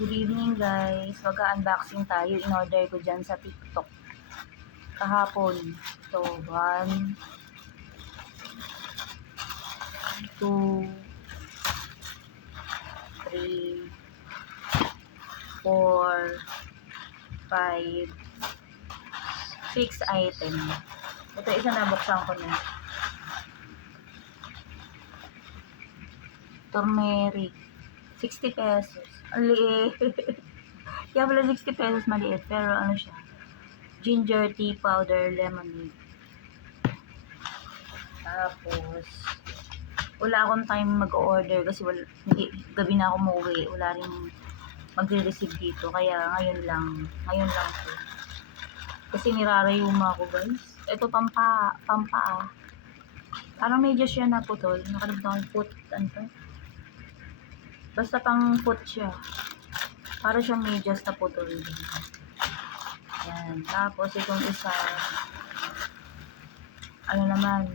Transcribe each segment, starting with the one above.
Good evening guys, mag-unboxing tayo. In-order ko dyan sa TikTok kahapon. So, 1, 2, 3, 4, 5, 6 item. Ito isa nabuksan ko na. Turmeric. 60 pesos. Ang liit. Kaya pala 60 pesos maliit. Pero ano siya? Ginger tea powder lemonade. Tapos, wala akong time mag-order kasi gabi na ako umuwi. Wala rin magre-receive dito. Kaya ngayon lang po. Kasi nirarayuma ako guys. Ito pampa. Parang medyo siya naputol. Nakalimutan ko foot. Ano to? Basta pang foot siya. Para siyang medyas na putol. Yan. Tapos itong isa, ano naman,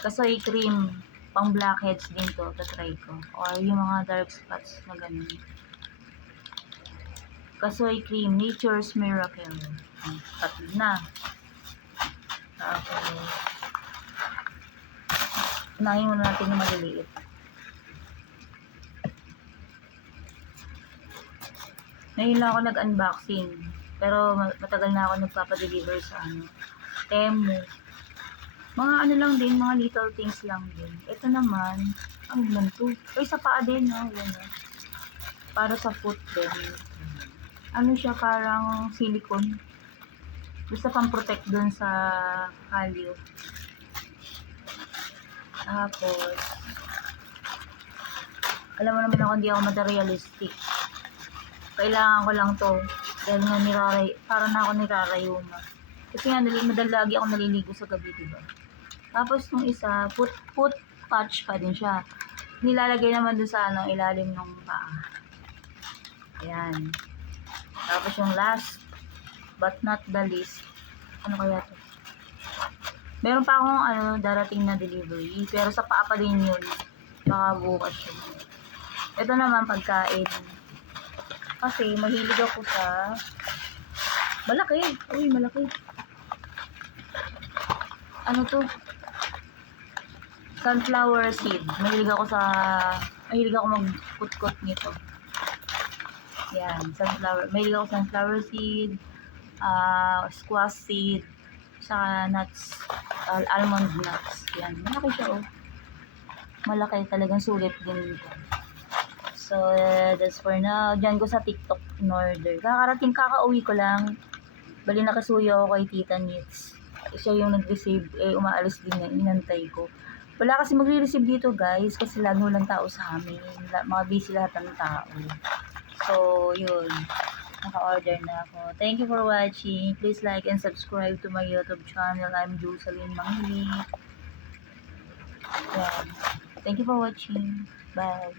kasoy cream. Pang blackheads din to. Tatry ko. Or yung mga dark spots na ganun. Kasoy cream. Nature's Miracle. Tatlo na. Tapos, unahin muna natin yung maliliit. Ngayon lang ako nag-unboxing. Pero matagal na ako nagpapadeliver sa Temu. Mga ano lang din, mga little things lang din. Ito naman, ang lang to. Ay, sa paa din, no? Yan, no? Para sa foot din. Ano siya, parang silicone. Basta pang protect dun sa kalyo. Tapos, alam mo naman ako, hindi ako materialistic. Kailangan ko lang to dahil nga para na ako nirarayuma. Kasi nga madalagi ako naliligo sa gabi, diba? Tapos nung isa, foot patch pa din siya. Nilalagay naman dun sa ilalim ng paa. Ayan. Tapos yung last but not the least, ano kaya to? Meron pa akong darating na delivery, pero sa paa pa din yun. Baka bukas yun. Ito naman pagkain. Kasi mahilig ako sa malaki. Uy, malaki. Ano to? Sunflower seed. Mahilig ako mag-kutkot nito. Yan, mahilig ako sunflower seed, squash seed, saka nuts, almond nuts. Yan, malaki siya oh. Malaki, talagang sulit din dito. So, that's for now. Diyan ko sa TikTok in-order. Kakauwi ko lang. Bali nakasuyo ako kay Tita Nits. Siya yung nag-receive, umaalis din niya, inantay ko. Wala kasi magre-receive dito guys, kasi lalo lang tao sa amin. Mga busy lahat ng tao. So, yun. Naka-order na ako. Thank you for watching. Please like and subscribe to my YouTube channel. I'm Jocelyn Manghili. Yeah. Thank you for watching. Bye.